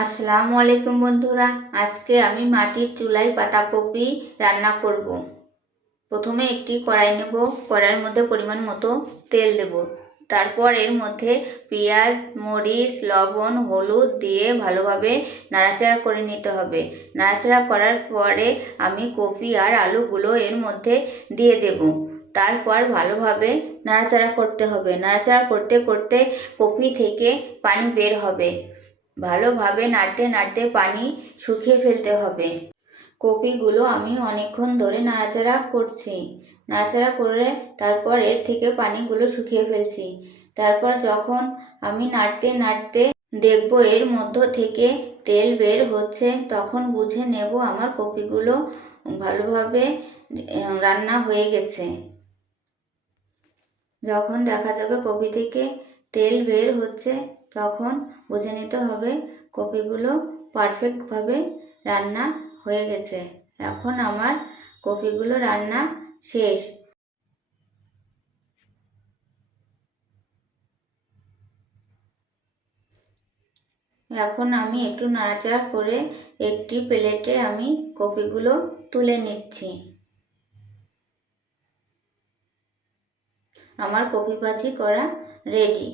আসসালামু আলাইকুম বন্ধুরা, আজকে আমি মাটির চুলায় পাতাকপি রান্না করব। প্রথমে একটি কড়াই নেব, কড়াইয়ের মধ্যে পরিমাণ মতো তেল দেব। তারপর এর মধ্যে পেঁয়াজ, মরিচ, লবণ, হলুদ দিয়ে ভালোভাবে নাড়াচাড়া করে নিতে হবে। নাড়াচাড়া করার পরে আমি কপি আর আলুগুলো এর মধ্যে দিয়ে দেব। তারপর ভালোভাবে নাড়াচাড়া করতে হবে। নাড়াচাড়া করতে করতে কপি থেকে পানি বের হবে। ভালোভাবে নাড়তে নাড়তে পানি শুকিয়ে ফেলতে হবে। কপিগুলো আমি অনেকক্ষণ ধরে নাড়াচাড়া করছি। নাড়াচাড়া করে তারপর এর থেকে পানিগুলো শুকিয়ে ফেলছি। তারপর যখন আমি নাড়তে নাড়তে দেখব এর মধ্য থেকে তেল বের হচ্ছে, তখন বুঝে নেব আমার কপিগুলো ভালোভাবে রান্না হয়ে গেছে। যখন দেখা যাবে কপি থেকে তেল বের হচ্ছে, তখন বুঝে নিতে হবে কপিগুলো পারফেক্টভাবে রান্না হয়ে গেছে। এখন আমার কপিগুলো রান্না শেষ। এখন আমি একটু নাড়াচাড়া করে একটি প্লেটে আমি কপিগুলো তুলে নিচ্ছি। আমার কপি ভাজি করা রেডি।